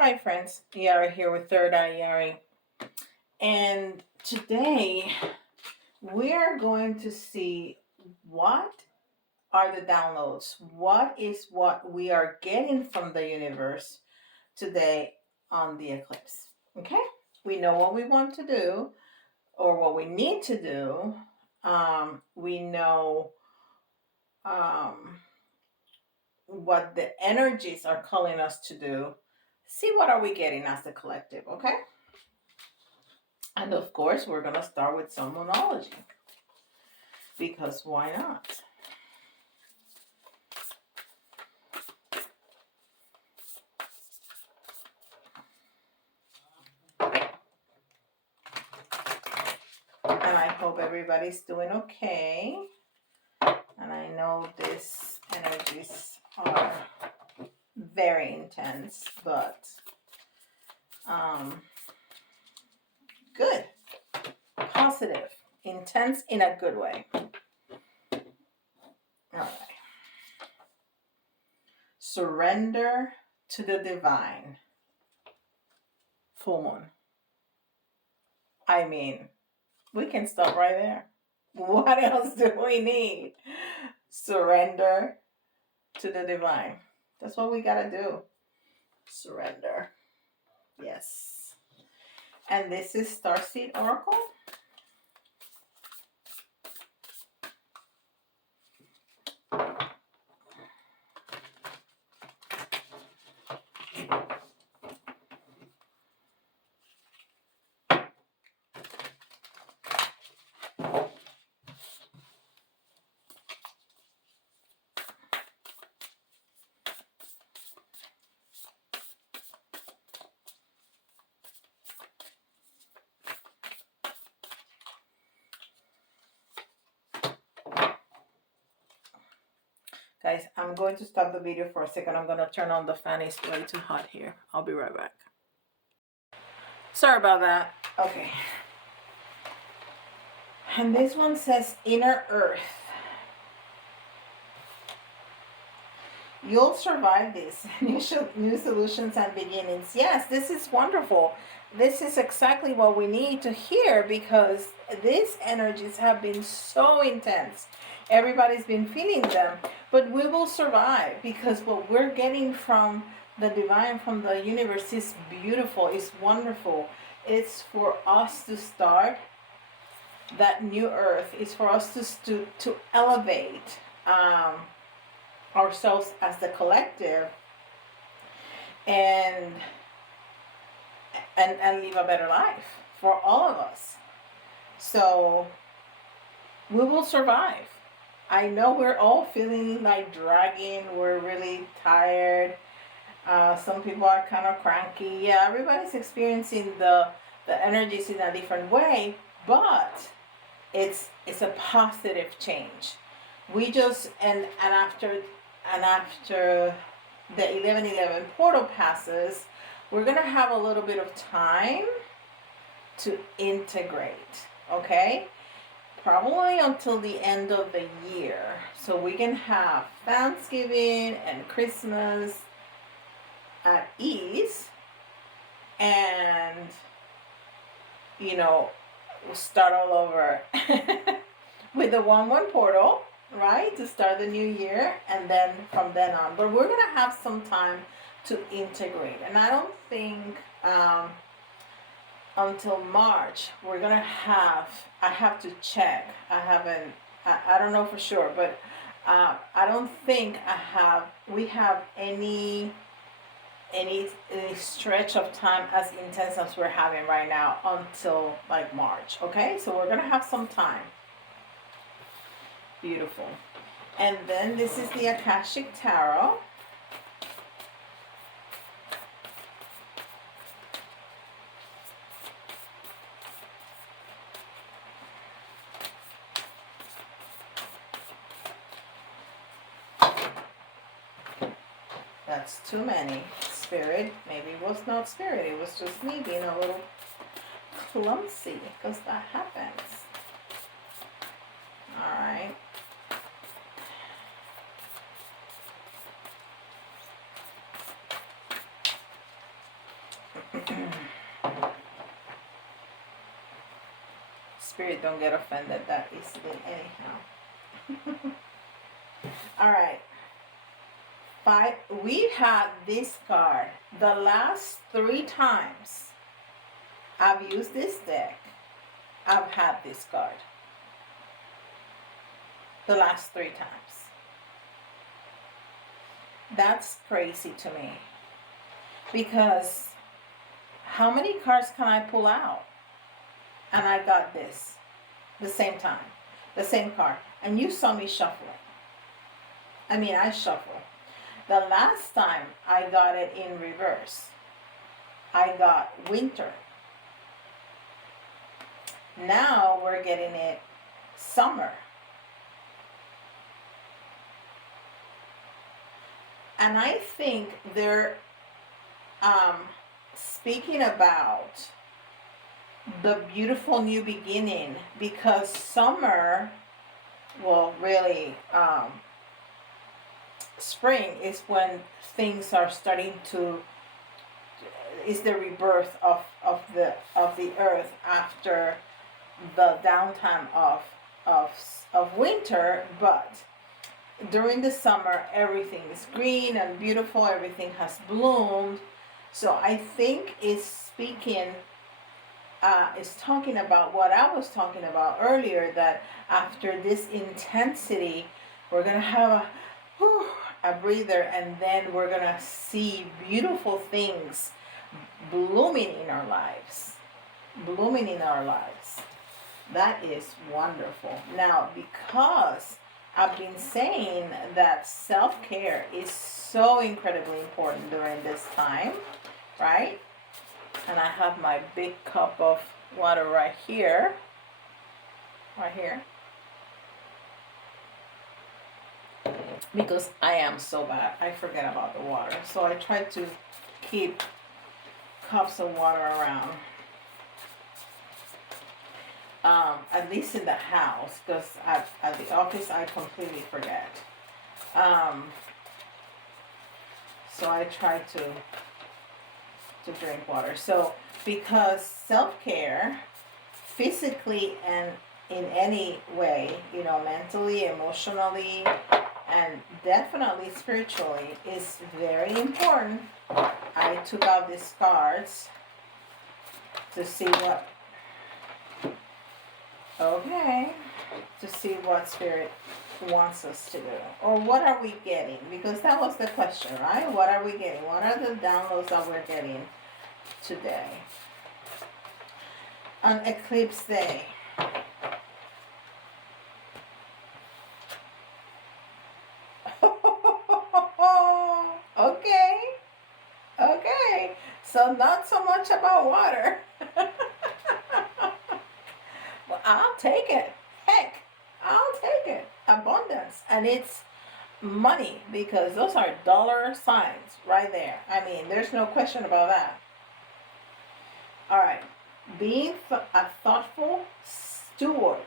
Hi friends, Yara here with Third Eye Yari, and today we're going to see what are the downloads, what is what we are getting from the universe today on the eclipse. Okay, we know what we want to do or what we need to do. We know what the energies are calling us to do. See what are we getting as the collective, okay? And of course, we're going to start with some Moonology, because why not? And I hope everybody's doing okay. And I know these energies are very intense, but good, positive, intense in a good way. All right. Surrender to the divine. Full moon. I mean, we can stop right there. What else do we need? Surrender to the divine. That's what we gotta do. Surrender. Yes. And this is Starseed Oracle. Guys, I'm going to stop the video for a second. I'm going to turn on the fan. It's way too hot here. I'll be right back. Sorry about that. Okay. And this one says Inner Earth. You'll survive this. New solutions and beginnings. Yes, this is wonderful. This is exactly what we need to hear, because these energies have been so intense. Everybody's been feeling them, but we will survive, because what we're getting from the divine, from the universe, is beautiful, is wonderful. It's for us to start that new earth. It's for us to elevate ourselves as the collective and live a better life for all of us. So we will survive. I know we're all feeling like dragging. We're really tired. Some people are kind of cranky. Yeah, everybody's experiencing the energies in a different way, but it's a positive change. We just and after the 11/11 portal passes, we're gonna have a little bit of time to integrate. Okay, probably until the end of the year, so we can have Thanksgiving and Christmas at ease, and start all over with the 1/1 portal, right, to start the new year, and then from then on. But we're gonna have some time to integrate, and I don't think until March we're gonna have. I have to check. I don't know for sure, but I don't think we have any stretch of time as intense as we're having right now until like March. Okay, so we're gonna have some time. Beautiful. And then this is the Akashic Tarot. That's too many. Spirit, maybe it was not spirit, it was just me being a little clumsy, because that happens. Alright. Spirit don't get offended that easily anyhow. All right. 5. We have this card. The last 3 times I've used this deck, I've had this card. The last 3 times. That's crazy to me. Because how many cards can I pull out? And I got this the same time, the same card. And you saw me shuffle it. I mean, I shuffle. The last time I got it in reverse, I got winter. Now we're getting it summer. And I think they're speaking about the beautiful new beginning, because summer, well, really, spring is when things are starting to, is the rebirth of the earth after the downtime of winter. But during the summer, everything is green and beautiful, everything has bloomed. So I think it's speaking, is talking about what I was talking about earlier, that after this intensity, we're going to have a breather, and then we're going to see beautiful things blooming in our lives. Blooming in our lives. That is wonderful. Now, because I've been saying that self-care is so incredibly important during this time, right? And I have my big cup of water right here. Right here. Because I am so bad, I forget about the water. So I try to keep cups of water around. At least in the house, because at the office I completely forget. So I try to drink water. So because self-care, physically and in any way, you know, mentally, emotionally, and definitely spiritually, is very important. I took out these cards to see what, okay, to see what Spirit wants us to do, or what are we getting, because that was the question, right? What are we getting? What are the downloads that we're getting today on eclipse day? Okay, so not so much about water. Well, I'll take it. Heck, I'll take it. Abundance. And it's money, because those are dollar signs right there. I mean, there's no question about that. All right. Being a thoughtful steward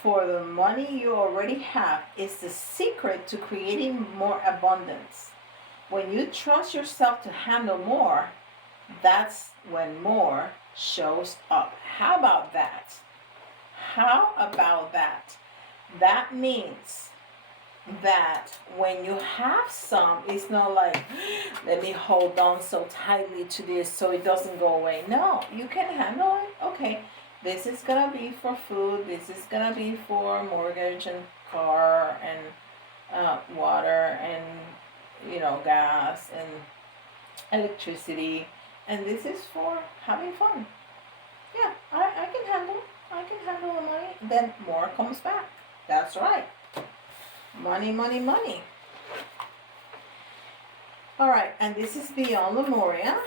for the money you already have is the secret to creating more abundance. When you trust yourself to handle more, that's when more shows up. How about that? How about that? That means that when you have some, it's not like, let me hold on so tightly to this so it doesn't go away. No, you can handle it. Okay, this is gonna be for food, this is gonna be for mortgage and car and water and, you know, gas and electricity, and this is for having fun. Yeah, I can handle it. I can handle the money. Then more comes back. That's right. Money, money, money. All right, and this is beyond Lemuria.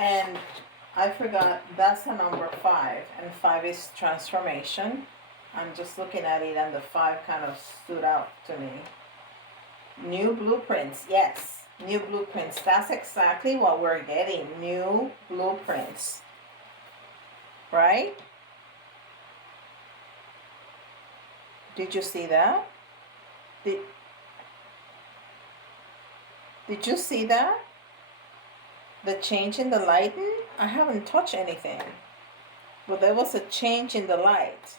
And I forgot, that's a number 5, and 5 is transformation. I'm just looking at it, and the 5 kind of stood out to me. New blueprints, yes, new blueprints. That's exactly what we're getting, new blueprints, right? Did you see that? Did you see that? The change in the lighting? I haven't touched anything, but there was a change in the light.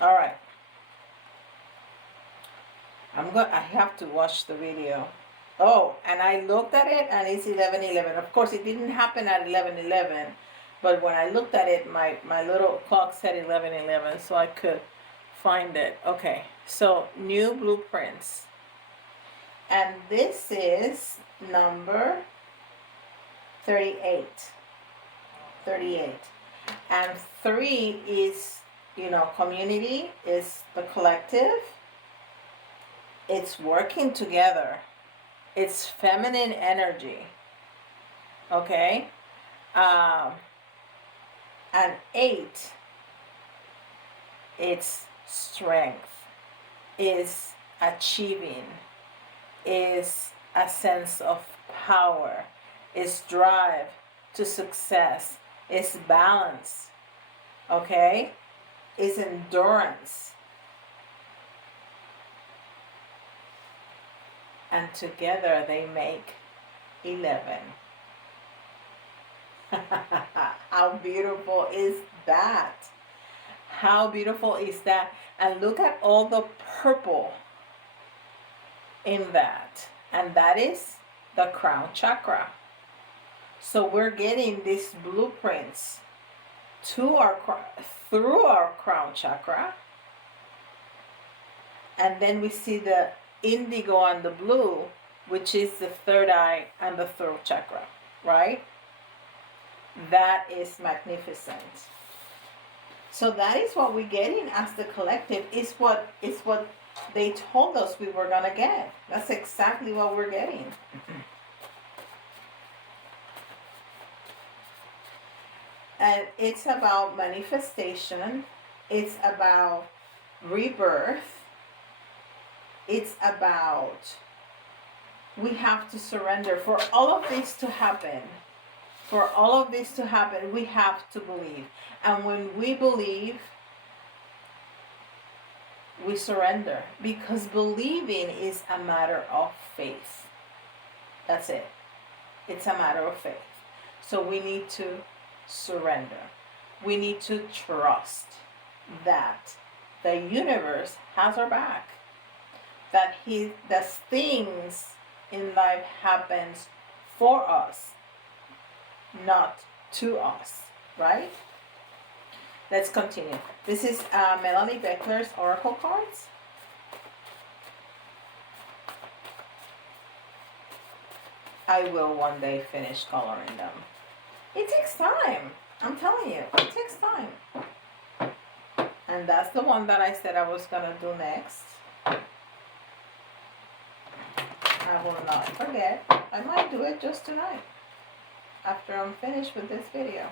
All right. I have to watch the video. Oh, and I looked at it, and it's 11:11. Of course, it didn't happen at 11:11, but when I looked at it, my little clock said 11:11, so I could find it. Okay, so new blueprints. And this is number 38. 38. And 3 is, community, is the collective. It's working together. It's feminine energy. Okay? And 8, it's strength, is achieving, is a sense of power, is drive to success, is balance, okay? Is endurance. And together they make 11. How beautiful is that? How beautiful is that? And look at all the purple in that. And that is the crown chakra. So we're getting these blueprints through our crown chakra. And then we see the indigo and the blue, which is the third eye and the throat chakra, right? That is magnificent. So that is what we're getting as the collective, is what they told us we were gonna get. That's exactly what we're getting. And it's about manifestation. It's about rebirth. It's about, we have to surrender. For all of this to happen, we have to believe. And when we believe, we surrender. Because believing is a matter of faith. That's it. It's a matter of faith. So we need to surrender. We need to trust that the universe has our back. That the things in life happens for us, not to us, right? Let's continue. This is Melanie Becker's Oracle cards. I will one day finish coloring them. It takes time. I'm telling you, it takes time. And that's the one that I said I was gonna do next. I will not forget. I might do it just tonight, after I'm finished with this video.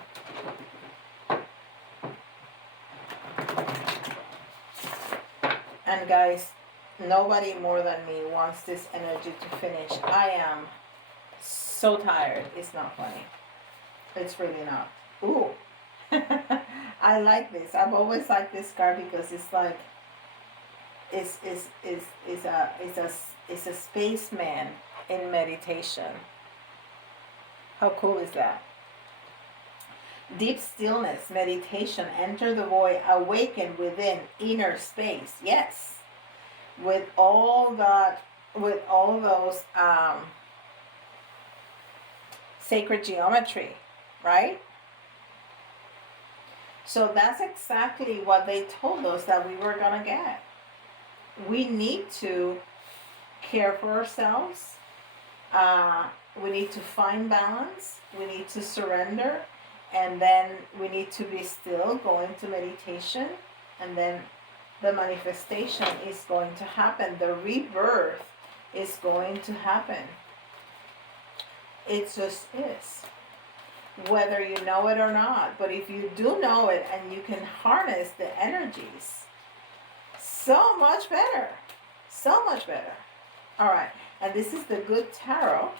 And guys, nobody more than me wants this energy to finish. I am so tired. It's not funny. It's really not. Ooh. I like this. I've always liked this card because it's like, it's a spaceman in meditation. How cool is that? Deep stillness, meditation, enter the void, awaken within, inner space. Yes. With all those sacred geometry, right? So that's exactly what they told us that we were gonna get. We need to care for ourselves. We need to find balance. We need to surrender. And then we need to be still, go into meditation. And then the manifestation is going to happen. The rebirth is going to happen. It just is. whether you know it or not. But if you do know it and you can harness the energies, so much better. So much better. All right. And this is the good tarot.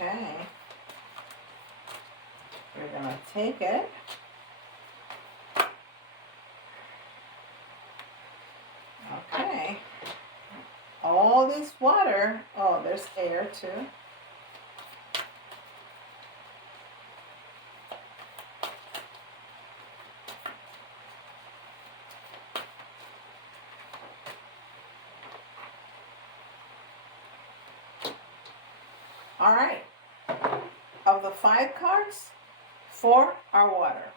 Okay. We're going to take it. Okay. All this water. Oh, there's air too. All right. Of the 5 cards, 4 are water.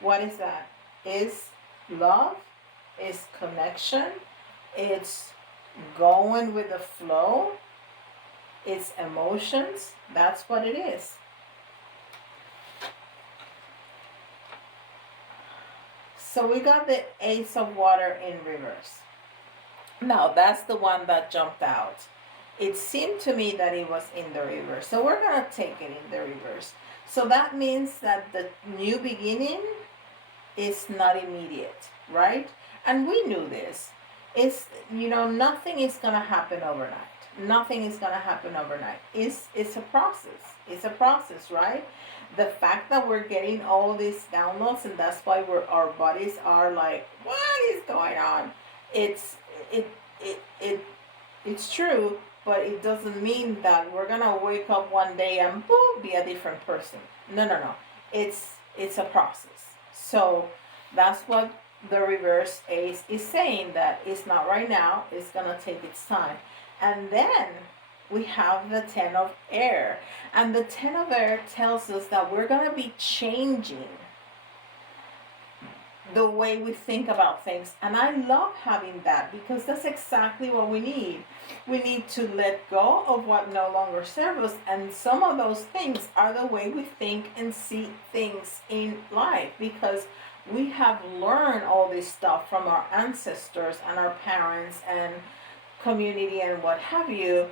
What is that? Is love, is connection, it's going with the flow, it's emotions. That's what it is. So we got the Ace of Water in reverse. Now that's the one that jumped out. It seemed to me that it was in the reverse. So we're going to take it in the reverse. So that means that the new beginning is not immediate, right? And we knew this. It's, nothing is going to happen overnight. Nothing is going to happen overnight. It's a process. It's a process, right? The fact that we're getting all these downloads, and that's why our bodies are like, what is going on? It's true, but it doesn't mean that we're gonna wake up one day and boom, be a different person. No. It's a process. So that's what the reverse ace is saying, that it's not right now, it's gonna take its time. And then we have the 10 of air. And the 10 of air tells us that we're gonna be changing the way we think about things. And I love having that, because that's exactly what we need. We need to let go of what no longer serves us, and some of those things are the way we think and see things in life, because we have learned all this stuff from our ancestors and our parents and community and what have you.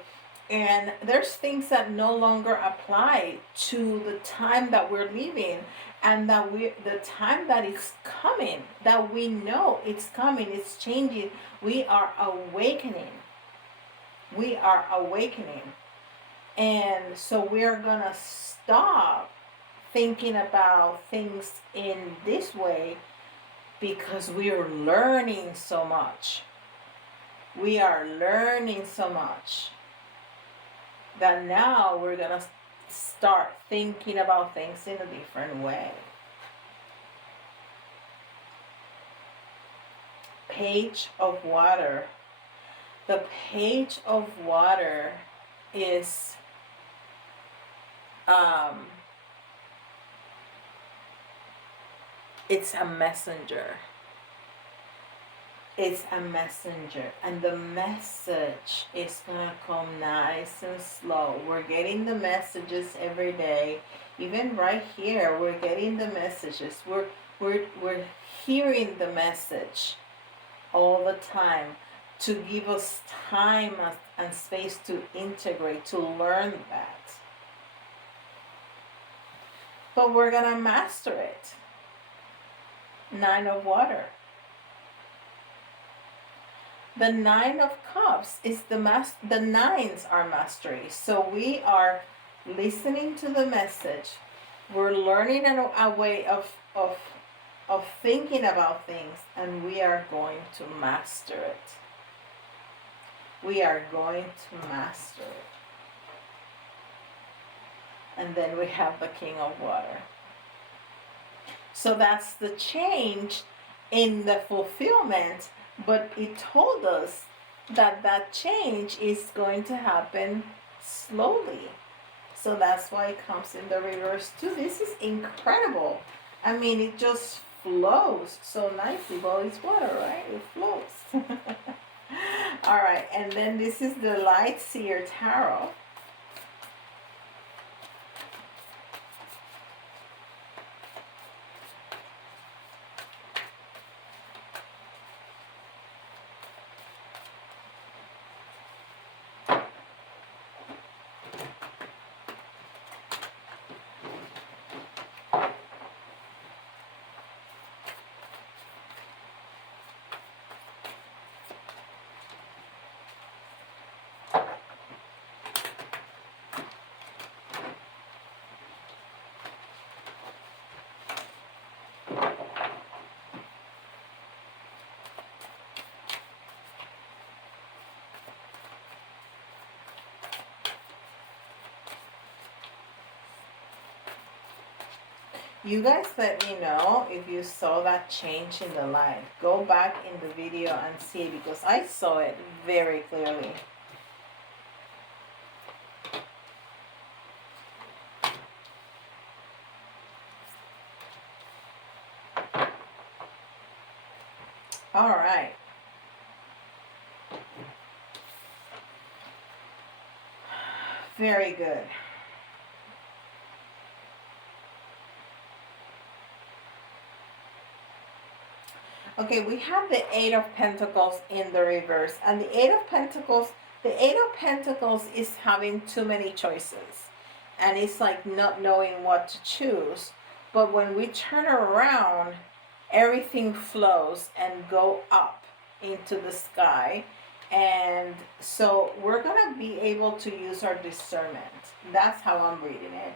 And there's things that no longer apply to the time that we're living, and that the time that is coming, that we know it's coming, it's changing. We are awakening. We are awakening. And so we're gonna stop thinking about things in this way, because we are learning so much. We are learning so much that now we're gonna start thinking about things in a different way. Page of Water. The Page of Water is it's a messenger. It's a messenger, and the message is gonna come nice and slow. We're getting the messages every day. Even right here, we're getting the messages. We're hearing the message all the time, to give us time and space to integrate, to learn that. But we're gonna master it. 9 of Water. The 9 of Cups is the 9s are mastery. So we are listening to the message. We're learning a way of thinking about things, and we are going to master it. We are going to master it. And then we have the King of Water. So that's the change in the fulfillment. But it told us that change is going to happen slowly. So that's why it comes in the reverse too. This is incredible. I mean, it just flows so nicely. Well, it's water, right? It flows. All right, and then this is the Light Seer Tarot. You guys let me know if you saw that change in the light. Go back in the video and see, because I saw it very clearly. All right. Very good. Okay, we have the Eight of Pentacles in the reverse. And the Eight of Pentacles is having too many choices. And it's like not knowing what to choose. But when we turn around, everything flows and go up into the sky. And so we're going to be able to use our discernment. That's how I'm reading it.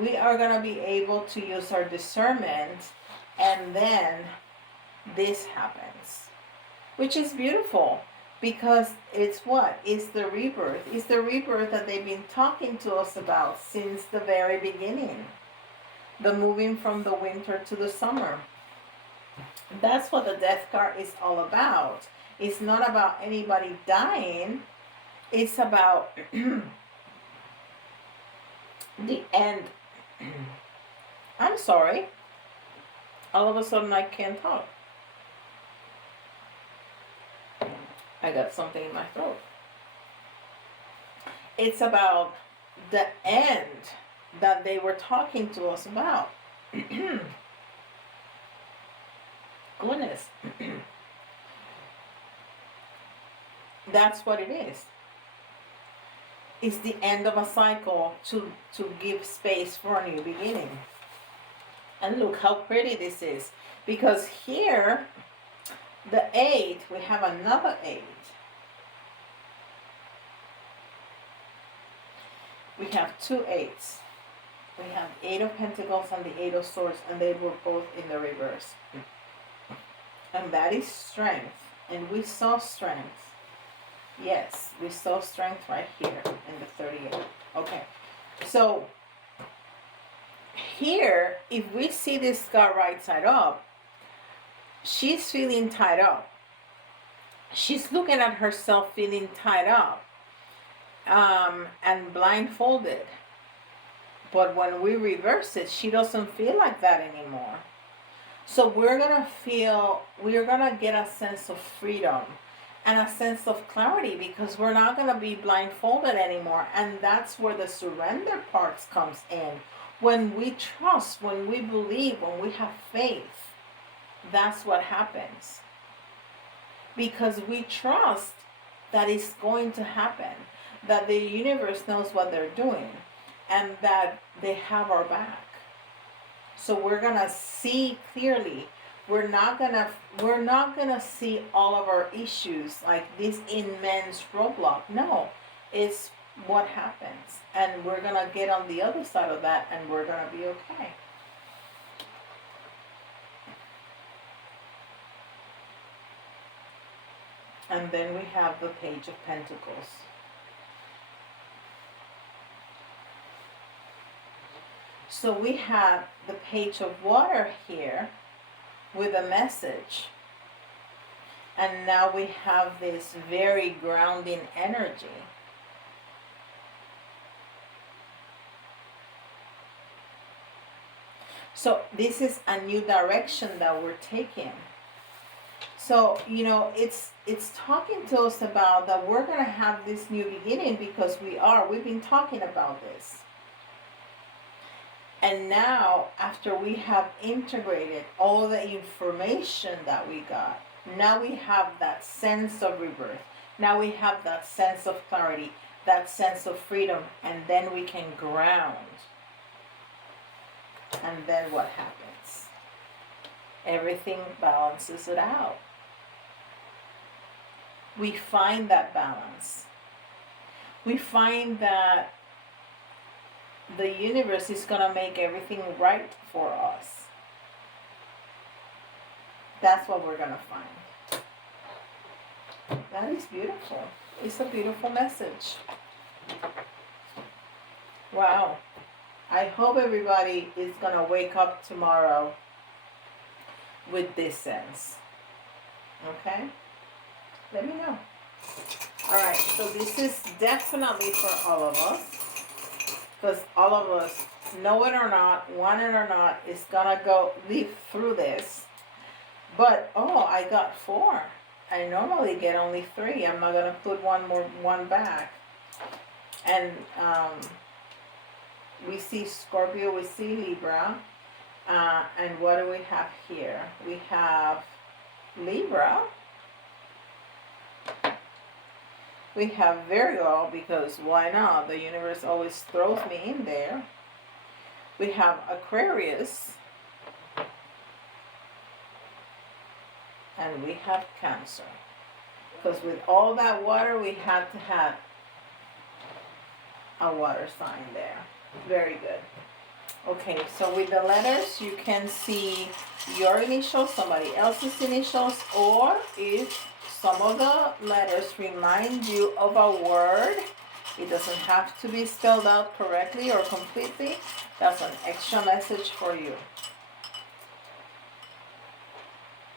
We are going to be able to use our discernment, and then this happens, which is beautiful, because it's what? It's the rebirth. It's the rebirth that they've been talking to us about since the very beginning. The moving from the winter to the summer. That's what the Death card is all about. It's not about anybody dying. It's about the end. I'm sorry. All of a sudden I can't talk. I got something in my throat. It's about the end that they were talking to us about. Goodness. That's what it is. It's the end of a cycle to give space for a new beginning. And look how pretty this is. Because here, the 8, we have another 8. We have 2 8s. We have 8 of Pentacles and the 8 of Swords, and they were both in the reverse. And that is strength. And we saw strength. Yes, we saw strength right here in the 38. Okay. So, here, if we see this card right side up, she's feeling tied up. She's looking at herself feeling tied up. And blindfolded. But when we reverse it, she doesn't feel like that anymore. So we're gonna get a sense of freedom and a sense of clarity, because we're not gonna be blindfolded anymore. And that's where the surrender parts comes in. When we trust, when we believe, when we have faith, that's what happens. Because we trust that it's going to happen. That the universe knows what they're doing, and that they have our back. So we're gonna see clearly. We're not gonna see all of our issues like this immense roadblock. No, it's what happens, and we're gonna get on the other side of that, and we're gonna be okay. And then we have the Page of Pentacles. So we have the Page of Water here with a message. And now we have this very grounding energy. So this is a new direction that we're taking. So, you know, it's talking to us about that we're going to have this new beginning because we've been talking about this. And now, after we have integrated all the information that we got, now we have that sense of rebirth. Now we have that sense of clarity, that sense of freedom, and then we can ground. And then what happens? Everything balances it out. We find that balance. We find that the universe is going to make everything right for us. That's what we're going to find. That is beautiful. It's a beautiful message. Wow. I hope everybody is going to wake up tomorrow with this sense. Okay? Let me know. Alright, so this is definitely for all of us. Because all of us, know it or not, want it or not, is going to live through this. But, oh, I got 4. I normally get only 3. I'm not going to put one back. And we see Scorpio, we see Libra. And what do we have here? We have Libra. We have Virgo, because why not? The universe always throws me in there. We have Aquarius. And we have Cancer. Because with all that water, we had to have a water sign there. Very good. Okay, so with the letters, you can see your initials, somebody else's initials, or if some of the letters remind you of a word, it doesn't have to be spelled out correctly or completely. That's an extra message for you.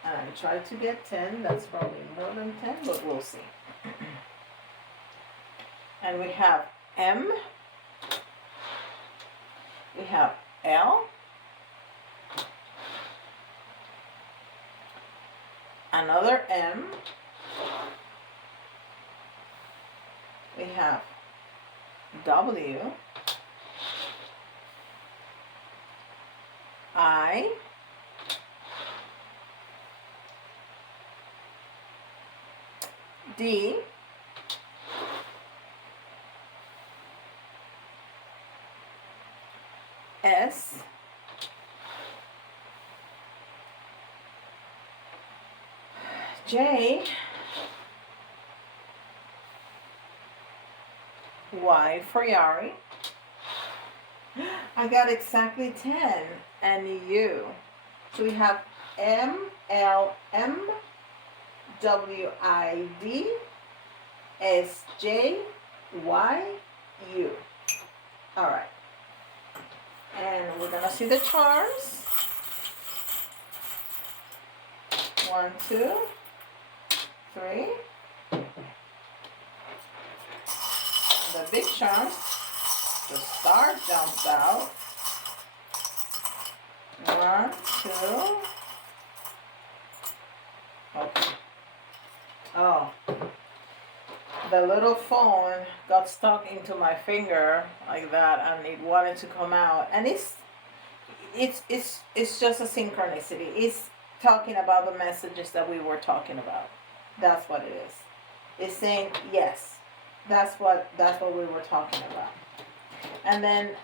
And I tried to get 10. That's probably more than 10, but we'll see. And we have M. We have L. Another M. We have W. I. D. S. J. Y for Yari. I got exactly 10. And U. So we have M, L, M, W, I, D, S, J, Y, U. All right. And we're going to see the charms. 1, 2, 3. The big charm, the star jumps out. 1, 2. Okay. Oh, the little phone got stuck into my finger like that, and it wanted to come out. And it's just a synchronicity. It's talking about the messages that we were talking about. That's what it is. It's saying yes. That's what we were talking about. And then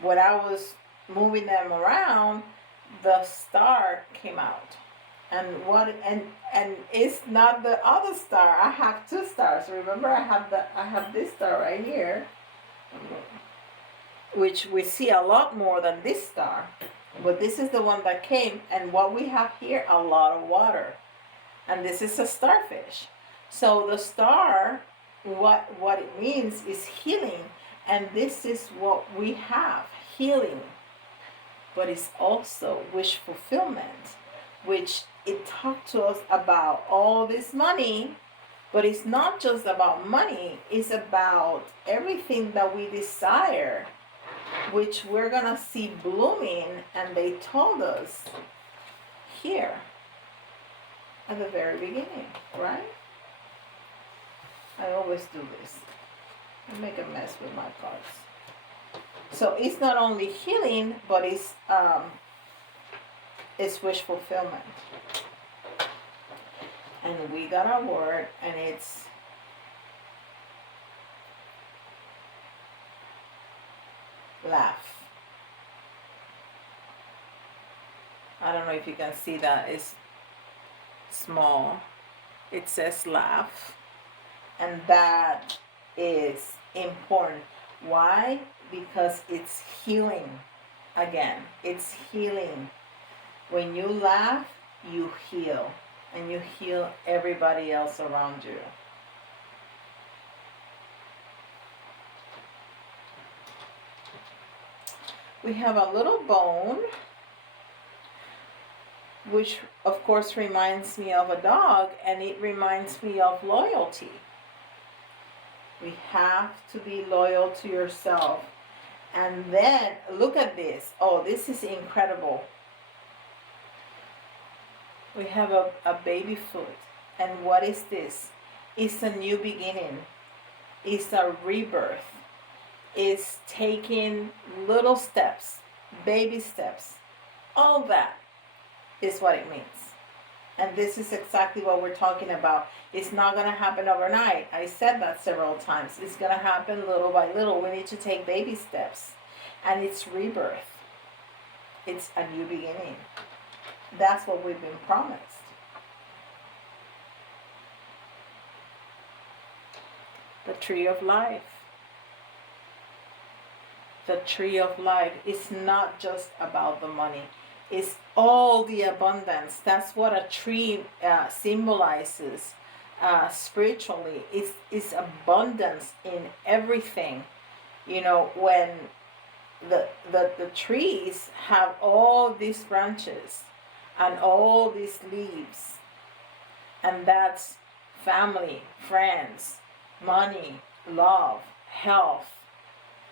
when I was moving them around, the star came out. And it's not the other star. I have 2 stars. Remember, I have this star right here, which we see a lot more than this star. But this is the one that came, and what we have here, a lot of water. And this is a starfish. So the star, what it means is healing, and this is what we have, healing. But it's also wish fulfillment, which it talked to us about all this money, but it's not just about money, it's about everything that we desire, which we're gonna see blooming. And they told us here at the very beginning, right? I always do this. I make a mess with my cards. So it's not only healing, but it's wish fulfillment. And we got our word, and it's laugh. I don't know if you can see that. It's small. It says laugh. And that is important. Why? Because it's healing. Again, it's healing. When you laugh, you heal. And you heal everybody else around you. We have a little bone, which of course reminds me of a dog, and it reminds me of loyalty. We have to be loyal to yourself. And then look at this. Oh, this is incredible. We have a baby foot. And what is this? It's a new beginning. It's a rebirth. It's taking little steps, baby steps. All that is what it means. And this is exactly what we're talking about. It's not going to happen overnight. I said that several times. It's going to happen little by little. We need to take baby steps. And it's rebirth. It's a new beginning. That's what we've been promised. The tree of life. The tree of life is not just about the money. It's all the abundance. That's what a tree symbolizes spiritually. It's abundance in everything. You know, when the trees have all these branches and all these leaves, and that's family, friends, money, love, health.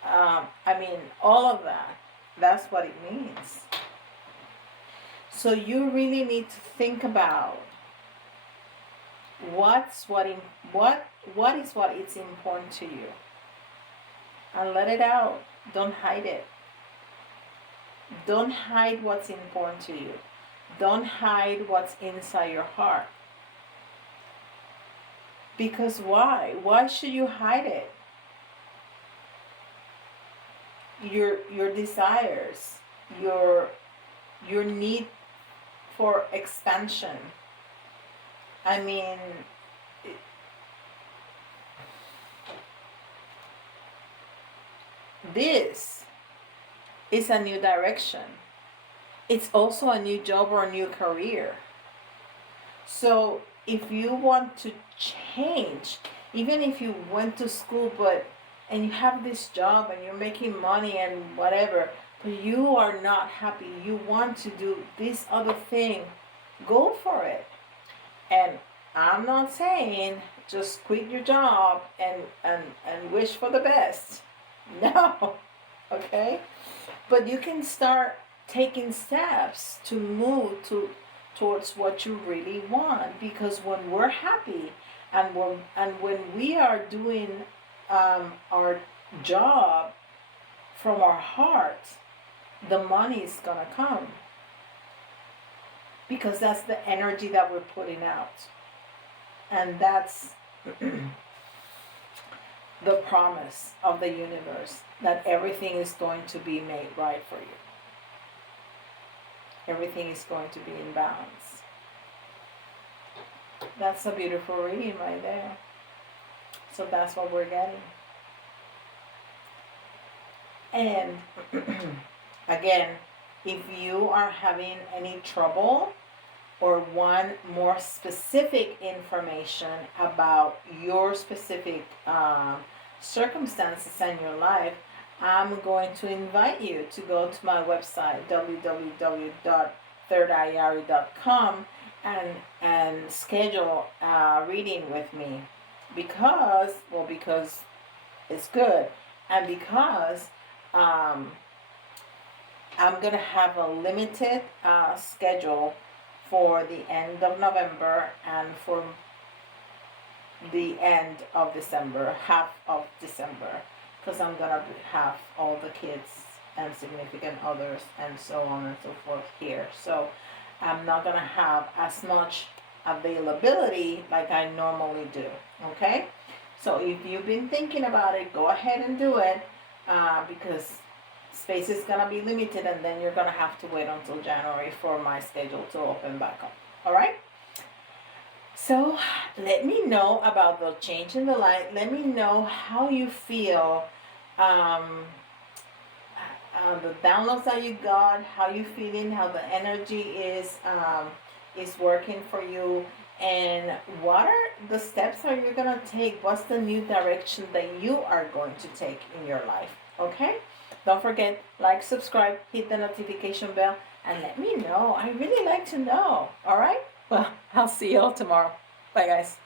I mean, all of that. That's what it means. So you really need to think about what is what it's important to you, and let it out. Don't hide it. Don't hide what's important to you. Don't hide what's inside your heart. Because why? Why should you hide it? Your desires, your need for expansion. I mean, this is a new direction. It's also a new job or a new career. So if you want to change, even if you went to school and you have this job and you're making money and whatever, but you are not happy, you want to do this other thing, go for it. And I'm not saying just quit your job and wish for the best. No. Okay? But you can start taking steps to move towards what you really want. Because when we're happy and when we are doing our job from our heart, the money is gonna come, because that's the energy that we're putting out, and that's the promise of the universe, that everything is going to be made right for you. Everything is going to be in balance. That's a beautiful reading right there. So that's what we're getting. And again, if you are having any trouble or want more specific information about your specific circumstances in your life, I'm going to invite you to go to my website, www.thirdeyeyari.com, and schedule a reading with me, because it's good, and because um, I'm gonna have a limited schedule for the end of November and for the end of December, half of December, because I'm gonna have all the kids and significant others and so on and so forth here. So I'm not gonna have as much availability like I normally do. Okay, so if you've been thinking about it, go ahead and do it, because space is gonna be limited, and then you're gonna have to wait until January for my schedule to open back up. All right. So let me know about the change in the light. Let me know how you feel, um, the downloads that you got, how you feeling, how the energy is working for you, and what are the steps are you gonna take? What's the new direction that you are going to take in your life? Okay. Don't forget, like, subscribe, hit the notification bell, and let me know. I really like to know. All right. Well, I'll see you all tomorrow. Bye, guys.